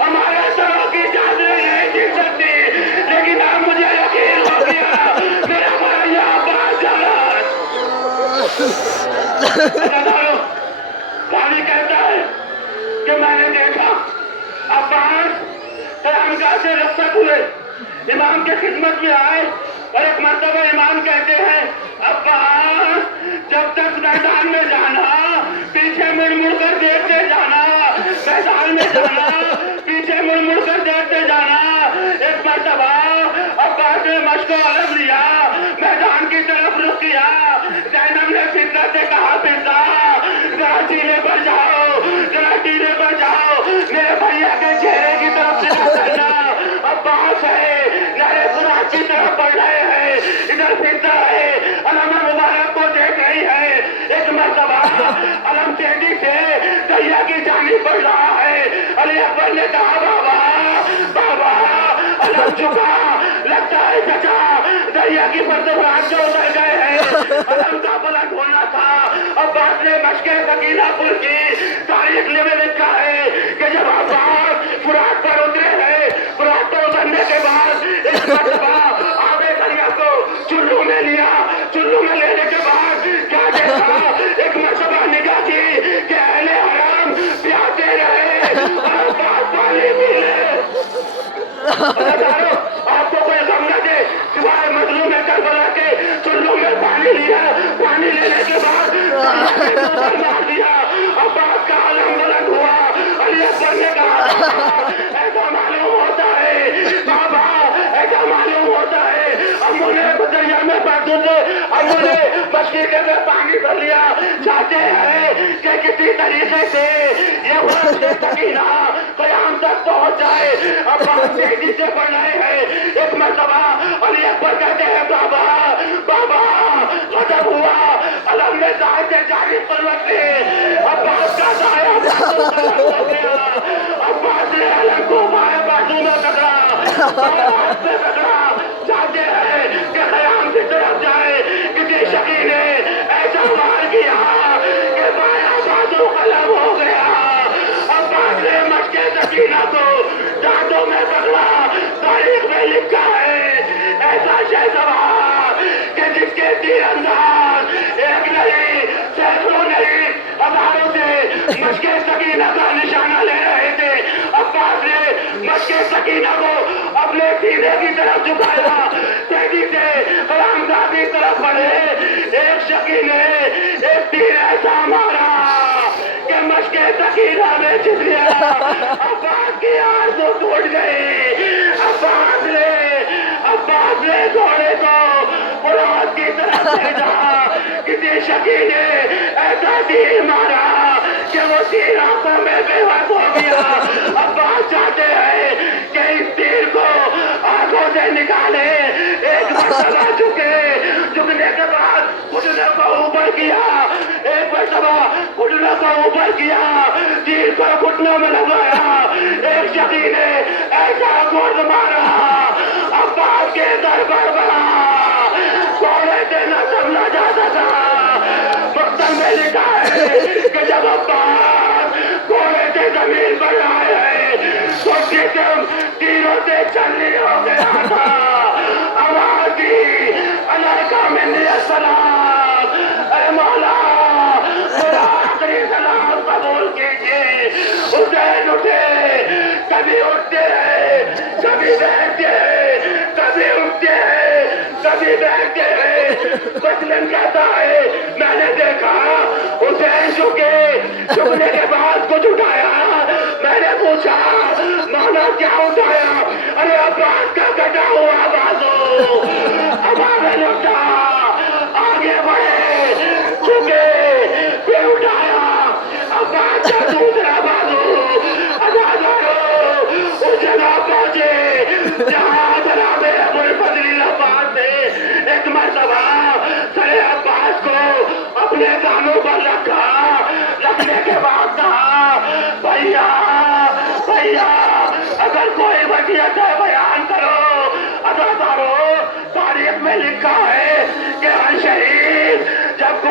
ہمارے سروں کی چادریں نہیں جھک سکتی، لیکن اب مجھے یقین ہو گیا میرا بھائی عباس جلال۔ راوی کہتا ہے کہ میں نے دیکھا عباس قیامگاہ سے رخصت ہوئے، امام کے خدمت میں آئے، اور ایک مرتبہ امام کہتے ہیں عباس جب تک میدان میں جانا پیچھے مڑ مڑ کر دیکھتے جانا، میدان میں جانا پیچھے مڑ مڑ کر دیکھتے جانا۔ ایک مرتبہ عباس نے مشق و علم لیا، میدان کی طرف رخ کیا، زینب نے فطرت سے کہا فضا ذرا ٹیلے پر جاؤ، ذرا ٹیلے پر جاؤ، میرے بھیا کے چہرے کی طرف سے کرنا۔ عباس ہے نعرے قرآن کی طرف پڑھ رہے ہیں، ادھر فضا ہے علامہ مبارک کو دیکھ رہی ہے۔ ایک مرتبہ علم تیزی سے دریا کی جانب بڑھ رہا ہے، علی اکبر نے کہا بابا بابا علم جھکا، لگتا ہے چچا دریا کی پرتوہات جو اتر گئے ہیں، علم کا بلند ہونا تھا۔ عباس نے مشق سکینہ پور کی تاریخ میں لکھا ہے کہ جب عباس فرات پر اترے ہیں، فرات پر اترنے کے بعد ایک مرتبہ آبے دریا کو چلو میں لیا، چلو میں لینے کے بعد کیا دیکھا، ایک مرتبہ نگاہ کی کہ اہل حرم پیاسے رہے اور عباس پانی پی لے۔ آپ کو کوئی غم نہ دے سوائے مظلوم کربلا کے، چلو میں پانی لیا، پانی لینے کے بعد مار دیا، عباس کا علم بلند ہوا۔ علی اکبر نے کہا ایسا معلوم ہوتا ہے بابا، ایسا معلوم ہوتا ہے امو نے دریا میں امو نے مشکل میں پانی بھر لیا، چاہتے ہیں کہ کسی طریقے سے یہ فرض سکینہ قیام تک پہنچ جائے۔ عباس تیزی سے پڑھ رہے ہیں، ایک مرتبہ علی اکبر کہتے ہیں بابا بابا غضب ہوا، علم نے دائیں سے جاری قلوت لی، عباس کا دائیں بازو خراب ہو گیا۔ عباس نے علم کو بائیں بازو میں پکڑا، بائیں ہاتھ میں پکڑا، چاہتے ہیں کہ قیام کی طرف جائے، کسی شقی نے ایسا وار کیا کہ بائیں بازو قلم ہو گیا۔ عباس نے مشق سکینہ کو دانتوں میں پکڑا۔ تاریخ میں لکھا ہے ایسا شہسوار کہ جس کے تیر انداز ایک نہیں سینکڑوں نہیں ہزاروں سے مشق سکینہ کا نشانہ لے رہے تھے۔ عباس نے مشق سکینہ کو اپنے سینے کی طرف جھکایا، تیزی سے قیامگاہ کی طرف بڑھے۔ ایک شقی نے ایک تیر ایسا مارا کہ مشق سکینہ میں چھپ گیا، عباس کی آرزو ٹوٹ گئی۔ عباس نے گھوڑے کو فرات کی طرف بھیجا، کسی شقی نے ایسا تیر مارا کہ وہ تیر آنکھوں میں بے ہوش ہو گیا۔ عباس چاہتے ہیں کہ اس تیر کو آنکھوں سے نکالے، ایک مرتبہ جھکنے کے بعد گھٹنے کو اوپر کیا، ایک مرتبہ گھٹنے کو اوپر کیا، تیر کو گھٹنوں میں لگایا۔ ایک شقی نے ایسا گرد مارا، عباس کے در پر بڑھا، گھوڑے سے نہ سمجھا جاتا تھا۔ مقتل میں لکھا ہے کہ جب عباس گھوڑے سے زمین پر آئے ہیں تو جسم تیروں سے چلنی ہو گیا تھا۔ آواز دی علیکہ منی السلام، اے مولا میرا آخری سلام قبول کیجیے۔ حسین اٹھے، کبھی اٹھتے ہیں کبھی بیٹھتے ہیں، کبھی اٹھتے ہیں کبھی بیٹھتے ہیں۔ مسلم کہتا ہے میں نے دیکھا حسین جھکنے کے بعد کچھ اٹھایا، میں نے پوچھا مولا کیا اٹھایا؟ ارے عباس کا کٹا ہوا بازو۔ ہمارے لوٹا آگے بڑھے، جھکے، پھر اٹھایا عباس کا دوسرا بازو۔ اس جگہ پہنچے جہاں جناب ابو الفضل عباس نے ایک مرتبہ سر عباس کو اپنے کانوں پر رکھا، رکھنے کے بعد کہا بھیا بھیا اگر کوئی وصیت ہے بیان کرو۔ اداکاروں تاریخ میں لکھا ہے کہ ہر شہید جب